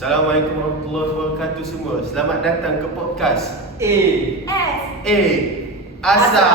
Assalamualaikum warahmatullahi wabarakatuh semua. Selamat datang ke podcast A S A Asa.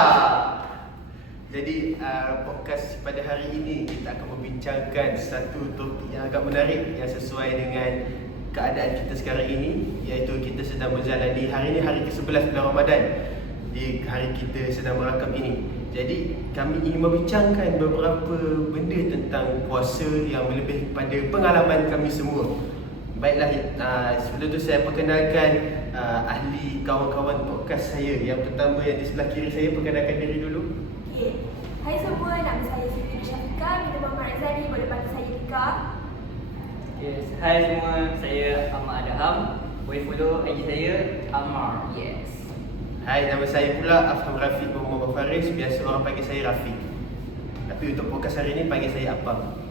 Jadi uh, podcast pada hari ini kita akan membincangkan satu topik yang agak menarik yang sesuai dengan keadaan kita sekarang ini iaitu kita sedang menjalani hari ini hari ke-11 bulan Ramadan di hari kita sedang merakam ini. Jadi kami ingin membincangkan beberapa benda tentang puasa yang lebih kepada pengalaman kami semua. Baiklah, uh, sebelum tu saya perkenalkan uh, ahli kawan-kawan podcast saya. Yang pertama yang di sebelah kiri saya perkenalkan diri dulu. Okay. Hai semua, nama saya Siti Syafika Bila Muhammad Azani, boleh panggil saya Ika Yes, hai semua, saya Ahmad Adham Boleh follow IG saya, Amar Yes Hai, nama saya pula Afham Rafiq Muhammad Faris. Biasa orang panggil saya Rafiq. Tapi untuk podcast hari ini panggil saya Apam.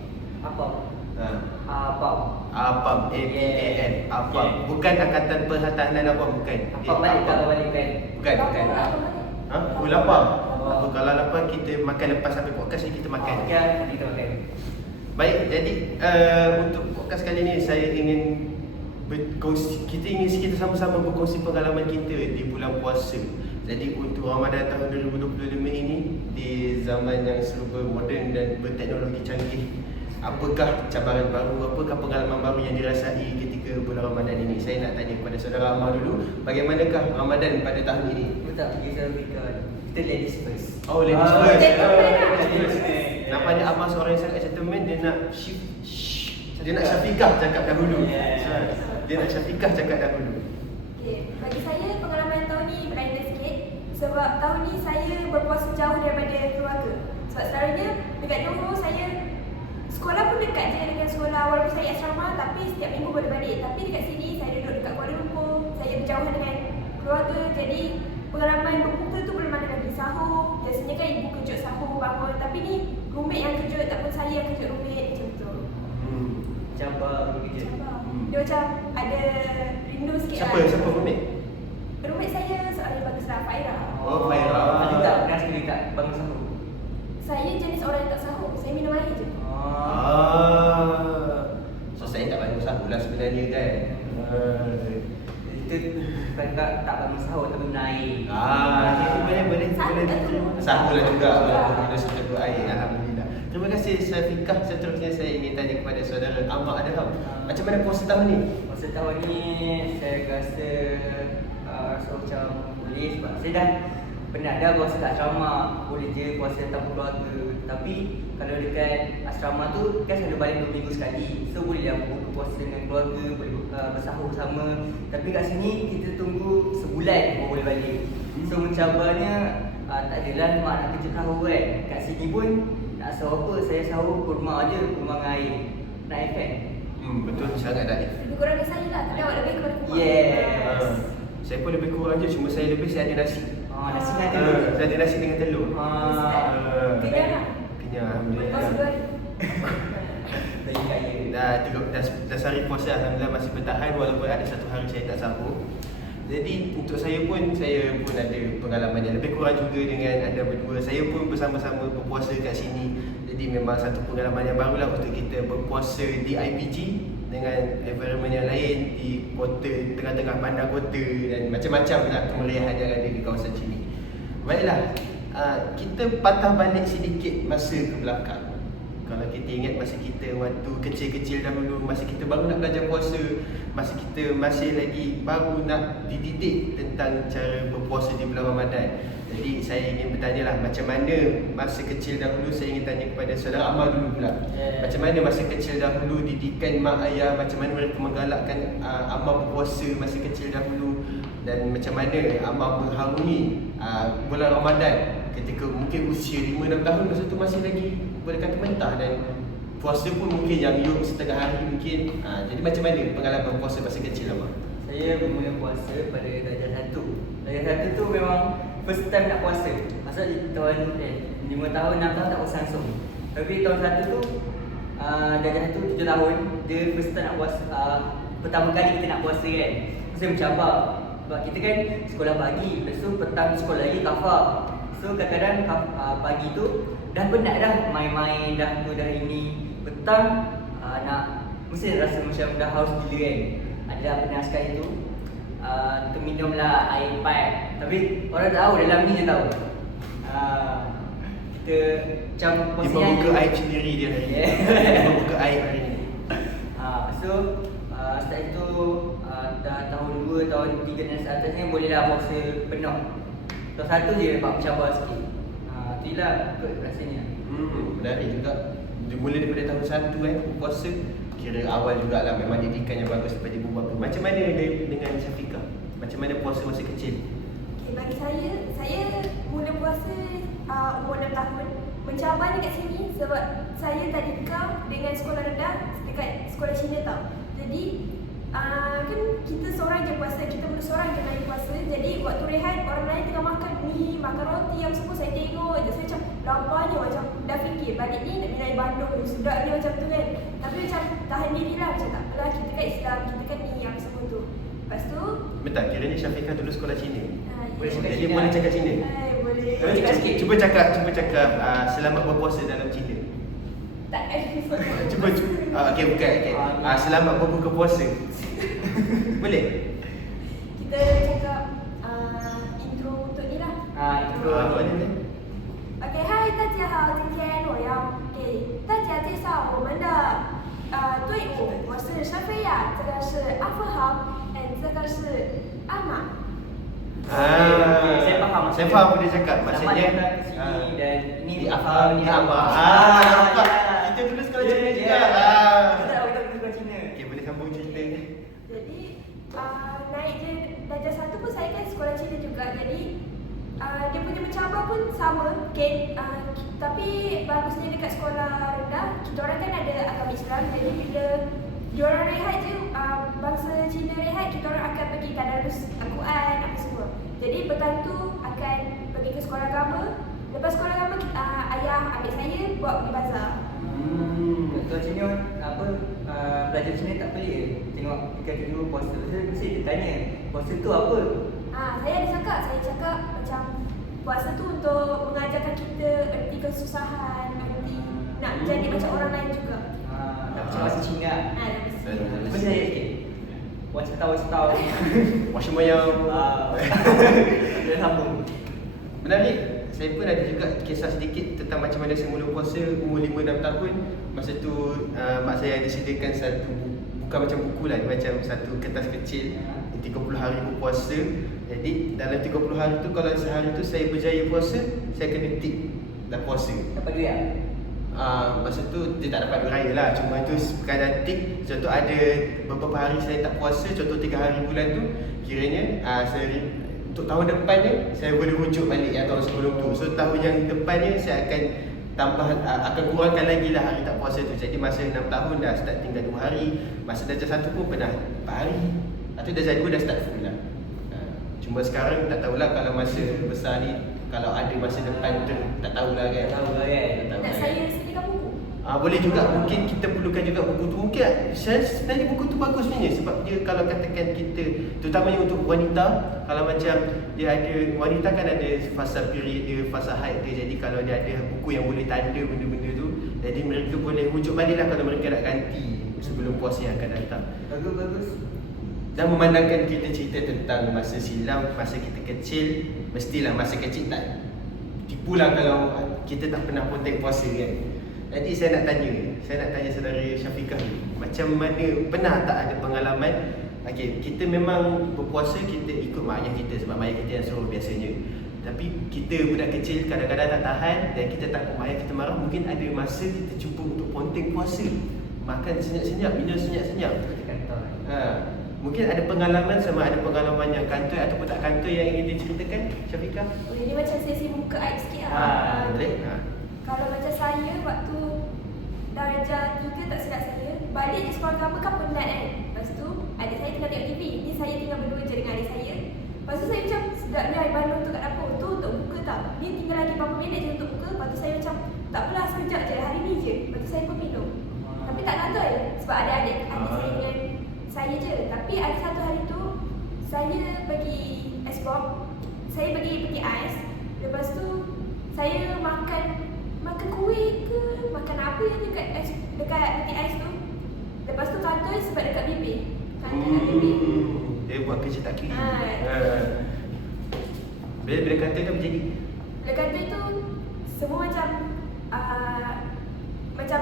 Apa? Ha. Apa? Apam, A P A M. Apam. Yeah. Bukan Angkatan Pertahanan Apam, bukan. Apa balik kalau balik kan? Bukan, bukan. Ha? Oh, lapar. Oh. Kalau lapar kita makan lepas sampai podcast ni kita makan. Okey, kita makan Baik, jadi uh, untuk podcast kali ini saya ingin berkongsi, kita ingin kita sama-sama berkongsi pengalaman kita di bulan puasa. Jadi untuk Ramadan tahun 2025 ini di zaman yang serba moden dan berteknologi canggih, apakah cabaran baru, apakah pengalaman baru yang dirasai ketika bulan Ramadan ini? Saya nak tanya kepada saudara Amal dulu, bagaimanakah Ramadan pada tahun ini? Betul, kita Kita Kita ladies first Oh, ladies Ah, first. ladies first. Nampaknya Abang seorang yang sangat gentleman Dia nak shift shh, Dia nak Syafiqah cakap dahulu Dia nak Syafiqah cakap dahulu Okay. Bagi saya, pengalaman tahun ni berbeza sikit Sebab tahun ni saya berpuasa jauh daripada keluarga Sebab selalunya dekat Johor saya Sekolah pun dekat je dengan sekolah Walaupun saya asrama tapi setiap minggu boleh balik. Tapi dekat sini saya duduk dekat Kuala Lumpur Saya berjauhan dengan keluarga. Jadi pengalaman berbuka tu belum ada lagi. Sahur, biasanya kan ibu kejut sahur bangun. Tapi ni roommate yang kejut ataupun saya yang kejut roommate. Macam tu. Hmm. Cabar bekerja Hmm. Dia macam ada rindu sikit Siapa? lah. Siapa roommate? Roommate saya seorang yang bagus lah, Faira Oh, Faira. Apa juga pernah sekali tak bangun sahur? Saya jenis orang yang tak sahur, saya minum air je Ah. So saya tak banyak sebenarnya kan Ah. Itu bukan tak, tak bangun sahur tapi naik Ah, itu boleh boleh Sahur tak lah juga Juga. Minum seteguk air Alhamdulillah Terima kasih Syafiqah Seterusnya saya ingin tanya kepada saudara Ahmad Adham Macam mana puasa tahun ni? Masa tahun ni saya rasa uh, rasa macam boleh sebab saya dah penat dah puasa kat asrama. Boleh je puasa tanpa keluarga. Tapi kalau dekat asrama tu kan selalu balik 2 minggu sekali. So boleh lah buka puasa dengan keluarga boleh uh, bersahur bersama. Tapi kat sini kita tunggu sebulan baru boleh balik. So mencabarnya uh, tak adalah mak nak kerja sahur kan. Kat sini pun nak sahur apa saya sahur kurma je kurma dengan air. Nak efek Hmm, betul. Sangat Daif Lebih kurang dari saya lah, tapi awak lebih kepada kuat Yes. Ah, Saya pun lebih kurang je. Cuma saya lebih saya ada nasi Ah, nasi dengan Ah, telur. Saya ada nasi dengan telur. Ah, Kenyang lah. Kenyang Alhamdulillah. Bagi kaya. Dah, tiga, dah, dah sehari puasa Alhamdulillah masih bertahan Walaupun ada satu hari saya tak sahur Jadi untuk saya pun Saya pun ada pengalaman yang lebih kurang juga Dengan anda berdua. Saya pun bersama-sama berpuasa kat sini. Jadi memang satu pengalaman yang baru lah Untuk kita berpuasa di IPG Dengan environment yang lain Di kota, tengah-tengah bandar kota Dan macam-macam lah kemeriahan yang ada di kawasan sini. Baiklah uh, Kita patah balik sedikit masa ke belakang. Kalau kita ingat masa kita waktu kecil-kecil dahulu Masa kita baru nak belajar puasa Masa kita masih lagi baru nak dididik tentang cara berpuasa di bulan Ramadan Jadi saya ingin bertanya lah macam mana masa kecil dahulu Saya ingin tanya kepada saudara Amal dulu pula Yeah. Macam mana masa kecil dahulu didikan mak ayah Macam mana mereka menggalakkan uh, Amal berpuasa masa kecil dahulu Dan macam mana Amal mengharungi uh, bulan Ramadan Ketika mungkin usia 5-6 tahun masa tu masih lagi boleh kata mentah dan puasa pun mungkin yang yuk setengah hari mungkin ha, jadi macam mana pengalaman puasa masa kecil lama Saya bermula puasa pada darjah satu. Darjah satu tu memang first time nak puasa. Masa tahun eh 5 tahun 6 tahun tak puasa langsung. Tapi tahun satu tu uh, satu 7 tahun dia first time nak puasa uh, pertama kali kita nak puasa kan. Saya mencabar. Sebab kita kan sekolah pagi, lepas tu petang sekolah lagi kafar. So kadang-kadang uh, pagi tu dah penat dah main-main dah tu dah ini. Petang uh, nak mesti rasa macam dah haus gila kan. ada penaskan itu uh, terminumlah air pipe tapi orang tak tahu dalam ni je tahu uh, kita macam Dia posisinya membuka aib sendiri dia hari ni. Dia membuka aib hari ni. uh, so uh, setelah itu uh, dah tahun 2 tahun 3 dan seterusnya bolehlah puasa penuh tahun satu je dapat mencabar sikit uh, tu lah kot rasanya Hmm, menarik juga. Dia mula daripada tahun satu eh, puasa. Kira awal jugalah memang didikan yang bagus daripada ibu bapa. Macam mana dia dengan Syafiqah? Macam mana puasa masa kecil? Bagi saya, saya mula puasa uh, umur 6 tahun. Mencabar dekat sini sebab saya tadika dengan sekolah rendah dekat sekolah Cina tau. Jadi, uh, kan kita seorang je puasa, kita pun seorang je main puasa. Jadi, waktu rehat, orang lain tengah makan mi, makan roti yang semua saya tengok je. Saya macam laparnya macam dah fikir balik ni nak minum air bandung ni, sedap dia macam tu kan. Tapi macam tahan diri lah macam tak apalah kita kan Islam, kita kan ni yang semua tu. Lepas tu, Bentar, kiranya Syafiqah dulu sekolah Cina. uh, Boleh cakap Jadi Cina. boleh cakap Cina. Hai, boleh. Boleh cakap Cuba- sikit? Cuba cakap, cuba cakap uh, selamat berpuasa dalam Cina. Tak ada. Cuba cuba. Uh, okey bukan okey. Uh, selamat berbuka puasa. boleh? Kita cakap uh, intro untuk ni lah. Ah, intro. Uh, mana ni? ，OK，嗨，大家好，今天我要给大家介绍我们的呃队伍，我是沙菲亚，这个是阿富航，哎，这个是阿玛。 Ah, saya faham. Saya faham apa dia cakap. Maksudnya datang ke sini ah, dan ini di Afam ni Abah. Ah, Ah, nampak. ya. Kita dulu sekolah Ya, Cina ya. juga. Ah. Kita tahu kita pergi sekolah Cina. Okey, boleh sambung cerita. Jadi uh, naik je darjah satu pun saya kan sekolah Cina juga. Jadi uh, dia punya mencabar pun sama. Okay, uh, tapi bagusnya dekat sekolah rendah, kita orang kan ada agama Islam. Jadi bila diorang rehat je, uh, bangsa Cina rehat, kita orang akan pergi tadarus Al-Quran, apa semua. Jadi petang tu akan pergi ke sekolah agama. Lepas sekolah agama, uh, ayah ambil saya buat pergi bazar. Hmm, betul Cina apa uh, belajar Cina tak pelik ke? Tengok kita dulu puasa. Saya mesti dia tanya, puasa tu apa? Ah, saya ada cakap, saya cakap macam puasa tu untuk mengajarkan kita erti kesusahan, erti nak jadi macam orang lain juga. Ah, tak macam bahasa Cina. Ah, Cuba saya sikit. Watch tahu, watch tahu. Wasya mayam. Wow. Dia sambung. Menarik. Saya pun ada juga kisah sedikit tentang macam mana saya mula puasa umur 5-6 tahun. Masa tu uh, mak saya ada sediakan satu bu- bukan macam buku lah, dia macam satu kertas kecil 30 hari berpuasa. Jadi dalam 30 hari tu kalau sehari tu saya berjaya puasa, saya kena tik dah puasa. Dapat duit tak? Uh, masa tu dia tak dapat duit. Raya lah. Cuma tu sekadar tik. Contoh ada beberapa hari saya tak puasa. Contoh 3 hari bulan tu Kiranya uh, saya, Untuk tahun depan ni Saya boleh rujuk balik yang tahun sebelum tu. So tahun yang depan ni Saya akan tambah uh, Akan kurangkan lagi lah hari tak puasa tu. Jadi masa 6 tahun dah start tinggal 2 hari. Masa darjah 1 pun pernah 4 hari. Lepas tu darjah 2 dah start full lah. Uh, Cuma sekarang tak tahulah kalau masa besar ni Kalau ada masa depan tu Tak tahulah kan Tak tahu lah kan. Tak tahu Nak kan. saya sediakan buku. Ah boleh juga mungkin kita perlukan juga buku tu. Mungkin saya sebenarnya buku tu bagus sebenarnya sebab dia kalau katakan kita terutamanya untuk wanita kalau macam dia ada wanita kan ada fasa period dia, fasa haid dia. Jadi kalau dia ada buku yang boleh tanda benda-benda tu jadi mereka boleh rujuk baliklah kalau mereka nak ganti sebelum puasa yang akan datang. Bagus, bagus. Dan memandangkan kita cerita tentang masa silam, masa kita kecil Mestilah masa kecil tak Tipulah kalau kita tak pernah ponteng puasa kan. Jadi saya nak tanya, saya nak tanya saudara Syafiqah ni Macam mana, pernah tak ada pengalaman? Okay, kita memang berpuasa kita ikut mak ayah kita Sebab mak ayah kita yang suruh biasanya. Tapi kita budak kecil kadang-kadang tak tahan Dan kita takut mak ayah kita marah Mungkin ada masa kita cuba untuk ponteng puasa. Makan senyap-senyap, minum senyap-senyap. Ha, mungkin ada pengalaman sama ada pengalaman yang kantoi ataupun tak kantoi yang ingin diceritakan Syafiqah? Oh, ini macam sesi buka aib sikit lah. Ah, Ah, boleh? Ha. Kalau macam saya waktu darjah 3 tak silap saya Balik je sekolah agama kan penat kan Lepas tu adik saya tengah tengok TV Ni saya tinggal berdua je dengan adik saya Lepas tu saya macam sedap ni air bandung tu kat dapur Tu untuk buka tau Ni tinggal lagi berapa minit je untuk buka Lepas tu saya macam tak apalah sekejap je hari ni je Lepas tu saya pun minum Tapi tak kantoi Sebab ada adik adik saya Ah. dengan saya je Tapi ada satu hari tu Saya pergi export Saya pergi peti ais Lepas tu Saya makan Makan kuih ke Makan apa yang dekat ais, Dekat peti ais tu Lepas tu kantoi sebab dekat bibir Hantar kat baby. Hmm, dia buat kerja tak kira. Ha. Ha. Bila bila kata dah berjadi. Bila kata itu semua macam uh, macam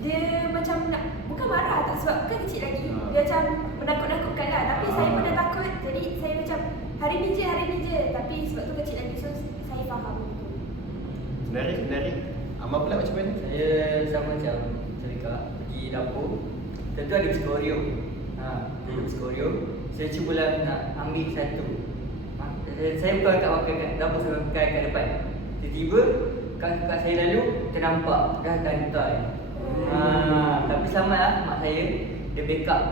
dia macam nak bukan marah tak sebab kan kecil lagi. Ha. Dia macam menakut-nakutkan lah. Tapi Ha. saya pun dah takut. Jadi saya macam hari ni je, hari ni je. Tapi sebab tu kecil lagi. So saya faham. Menarik, menarik. Amal pula macam mana? Saya sama macam Serika pergi dapur. Tentu ada psikorium. Ha, ada Hmm. psikorium. Saya cubalah nak ambil satu. Ha, saya, saya bukan kat makan kat dapur Saya makan kat depan. Tiba-tiba Kakak saya lalu Ternampak. Dah gantai ha, Tapi selamat lah mak saya. Dia backup.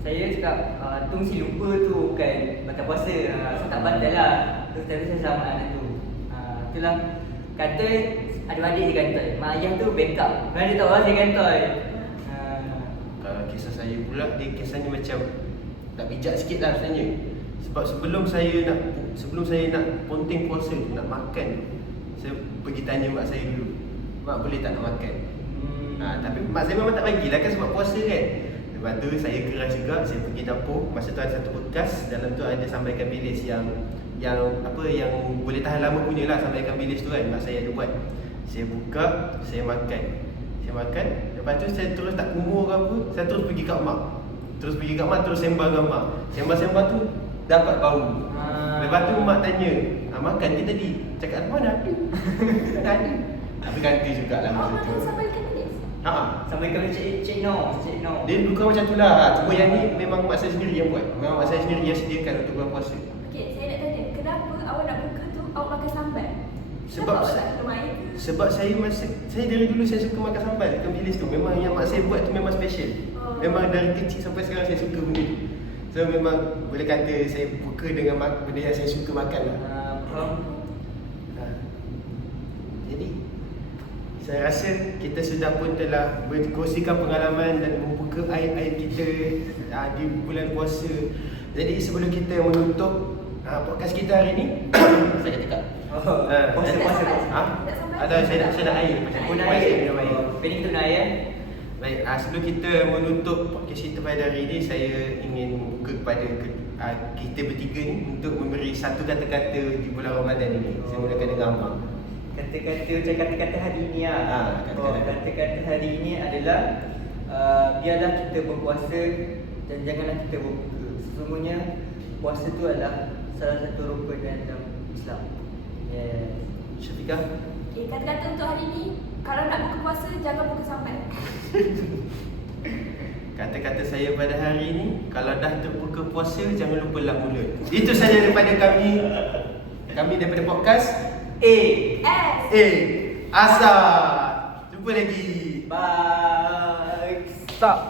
Saya cakap uh, Tu mesti lupa tu bukan Batal puasa. Ha, So tak batal lah. Terus tapi saya selamat lah tu Itulah Kata adik-adik dia gantai Mak ayah tu backup Kerana dia tahu lah saya gantai ha, Kalau kisah saya pula dia kisahnya macam nak bijak sikit lah sebenarnya. Sebab sebelum saya nak sebelum saya nak ponteng puasa nak makan saya pergi tanya mak saya dulu. Mak boleh tak nak makan? hmm. Ha, tapi mak saya memang tak bagilah kan sebab puasa kan. Lepas tu saya keras juga, saya pergi dapur. Masa tu ada satu bekas, dalam tu ada sambal ikan bilis yang yang apa yang boleh tahan lama punya lah sambal ikan bilis tu kan. Mak saya ada buat. Saya buka, saya makan. Saya makan, lepas tu saya terus tak kumur ke apa, saya terus pergi kat mak. Terus pergi kat mak, terus sembang dengan mak. Sembang-sembang tu dapat bau. Ah. Lepas tu mak tanya, ah, makan ke tadi? Cakap mana ada? tak ada. Tapi ganti jugalah Awak masa tu. ikan bilis? Ha. Sampai kena cik, cik no Cik no Dia bukan macam tu lah. Cuma yang ni memang mak saya sendiri yang buat. Memang mak saya sendiri yang sediakan untuk bulan puasa. Okey, saya nak tanya, kenapa awak nak buka makan sambal? Sebab Kenapa air? Sebab saya masa saya dari dulu saya suka makan sambal ikan bilis tu. Memang yang mak saya buat tu memang special. Oh. Memang dari kecil sampai sekarang saya suka benda tu. So memang boleh kata saya buka dengan mak- benda yang saya suka makan lah. Faham Ha. Jadi saya rasa kita sudah pun telah berkongsikan pengalaman dan membuka aib-aib kita uh, di bulan puasa. Jadi sebelum kita menutup uh, podcast kita hari ni, saya nak tekak. Oh, eh, puasa. Ha? Ada saya nak saya nak air macam Pun air minum air. Pening tu naik eh Baik, uh, sebelum kita menutup podcast kita pada hari ini, saya ingin membuka kepada ke, uh, kita bertiga ni untuk memberi satu kata-kata di bulan Ramadan ini. Saya mulakan dengan Amal. Kata-kata macam kata-kata hari ini Ah, oh, kata-kata. Kata-kata hari ini adalah uh, Biarlah kita berpuasa Dan janganlah kita berbuka Sesungguhnya Puasa tu adalah Salah satu rukun dalam Islam Yes Syafiqah? Okey, kata-kata untuk hari ni, kalau nak buka puasa, jangan buka sambal. Kata-kata saya pada hari ini, kalau dah terbuka puasa, jangan lupa lap mulut. Itu saja daripada kami. Kami daripada podcast A S. Eh, Asa. Jumpa lagi. Bye Stop